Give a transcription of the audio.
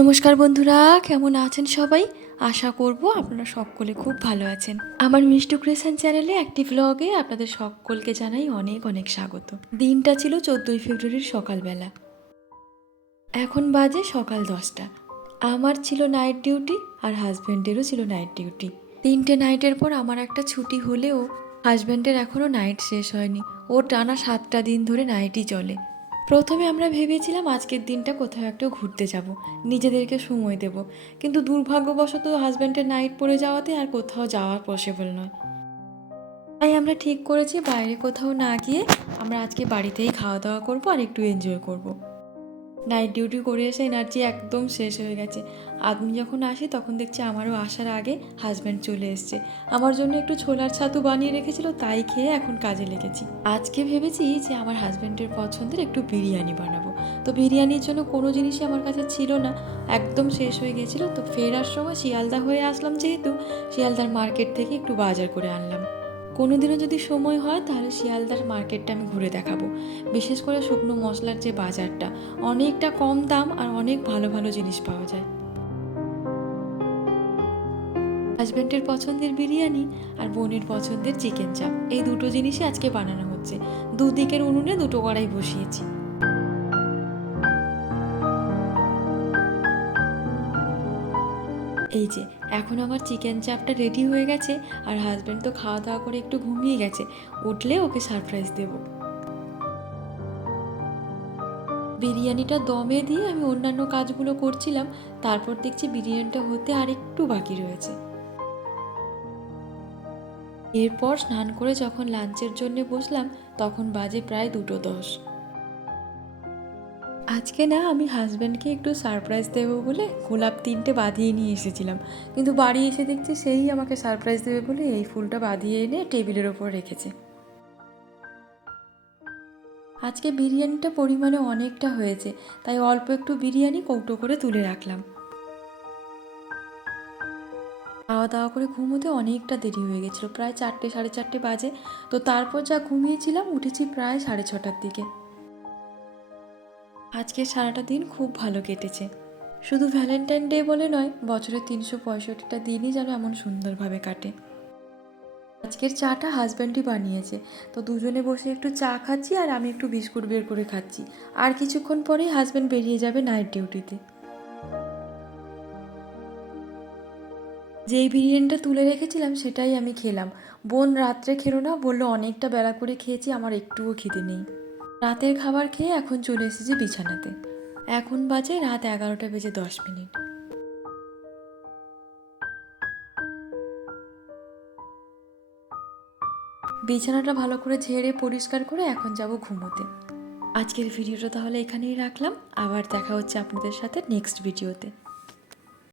নমস্কার বন্ধুরা, কেমন আছেন সবাই? আশা করব আপনারা সকলে খুব ভালো আছেন। আমার মিষ্টু ক্রেশন চ্যানেলে একটি ব্লগে আপনাদের সকলকে জানাই অনেক অনেক স্বাগত। দিনটা ছিল চোদ্দোই ফেব্রুয়ারির সকালবেলা। এখন বাজে সকাল দশটা। আমার ছিল নাইট ডিউটি আর হাজব্যান্ডেরও ছিল নাইট ডিউটি তিনটে নাইটের পর আমার একটা ছুটি হলেও হাজব্যান্ডের এখনও নাইট শেষ হয়নি। ও টানা সাতটা দিন ধরে নাইটই চলে। প্রথমে আমরা ভেবেছিলাম আজকের দিনটা কোথাও একটা ঘুরতে যাব, নিজেদেরকে সময় দেব কিন্তু দুর্ভাগ্যবশত হাজব্যান্ডের নাইট পড়ে যাওয়াতে আর কোথাও যাওয়া পসিবল নয় তাই আমরা ঠিক করেছি বাইরে কোথাও না গিয়ে আমরা আজকে বাড়িতেই খাওয়া দাওয়া করব আর একটু এনজয় করব। নাইট ডিউটি করে এসে এনার্জি একদম শেষ হয়ে গেছে। আমি যখন আসি তখন দেখছি আমারও আসার আগে হাজব্যান্ড চলে এসছে। আমার জন্য একটু ছোলার ছাতু বানিয়ে রেখেছিল, তাই খেয়ে এখন কাজে লেগেছি। আজকে ভেবেছি যে আমার হাজব্যান্ডের পছন্দের একটু বিরিয়ানি বানাবো। তো বিরিয়ানির জন্য কোনো জিনিসই আমার কাছে ছিল না। একদম শেষ হয়ে গেছিল। তো ফেরার সময় শিয়ালদা হয়ে আসলাম যেহেতু, শিয়ালদার মার্কেট থেকে একটু বাজার করে আনলাম। কোনোদিনও যদি সময় হয়, তাহলে শিয়ালদার মার্কেটটা আমি ঘুরে দেখাবো। বিশেষ করে শুকনো মশলার যে বাজারটা, অনেকটা কম দাম আর অনেক ভালো ভালো জিনিস পাওয়া যায়। হাজব্যান্ডের পছন্দের বিরিয়ানি আর বোনের পছন্দের চিকেন চাপ, এই দুটো জিনিসই আজকে বানানো হচ্ছে। দুদিকের উনুনে দুটো কড়াই বসিয়েছি। এই যে, এখন আমার চিকেন চাপটা রেডি হয়ে গেছে আর হাজব্যান্ড তো খাওয়া দাওয়া করে একটু ঘুমিয়ে গেছে। উঠলে ওকে সারপ্রাইজ দেব। বিরিয়ানিটা দমে দিয়ে আমি অন্যান্য কাজগুলো করছিলাম, তারপর দেখছি বিরিয়ানিটা হতে আর একটু বাকি রয়েছে। এরপর স্নান করে যখন লাঞ্চের জন্য বসলাম, তখন বাজে প্রায় দুটো দশ। আজকে না আমি হাজব্যান্ডকে একটু সারপ্রাইজ দেবো বলে গোলাপ তিনটে বাঁধিয়ে নিয়ে এসেছিলাম। কিন্তু বাড়ি এসে দেখছি সেই আমাকে সারপ্রাইজ দেবে বলে এই ফুলটা বাঁধিয়ে এনে টেবিলের ওপর রেখেছে। আজকে বিরিয়ানিটা পরিমাণে অনেকটা হয়েছে, তাই অল্প একটু বিরিয়ানি কৌটো করে তুলে রাখলাম। খাওয়া দাওয়া করে ঘুমোতে অনেকটা দেরি হয়ে গেছিল, প্রায় চারটে সাড়ে চারটে বাজে। তো তারপর যা ঘুমিয়েছিলাম, উঠেছি প্রায় সাড়ে ছটার দিকে। আজকে সারাটা দিন খুব ভালো কেটেছে। শুধু ভ্যালেন্টাইন ডে বলে নয় বছরের তিনশো পঁয়ষট্টিটা দিনই যেন এমন সুন্দরভাবে কাটে। আজকের চাটা হাজব্যান্ডই বানিয়েছে, তো দুজনে বসে একটু চা খাচ্ছি আর আমি একটু বিস্কুট বের করে খাচ্ছি। আর কিছুক্ষণ পরেই হাজব্যান্ড বেরিয়ে যাবে নাইট ডিউটিতে যেই বিরিয়ানিটা তুলে রেখেছিলাম সেটাই আমি খেলাম। বোন রাত্রে খেলো না, বলল অনেকটা বেলা করে খেয়েছি, আমার একটুও খিদে নেই। রাতের খাবার খেয়ে এখন চলে এসেছি বিছানাতে। এখন বাজে রাত এগারোটা বেজে দশ মিনিট। বিছানাটা ভালো করে ঝেড়ে পরিষ্কার করে এখন যাব ঘুমোতে। আজকের ভিডিওটা তাহলে এখানেই রাখলাম। আবার দেখা হচ্ছে আপনাদের সাথে নেক্সট ভিডিওতে।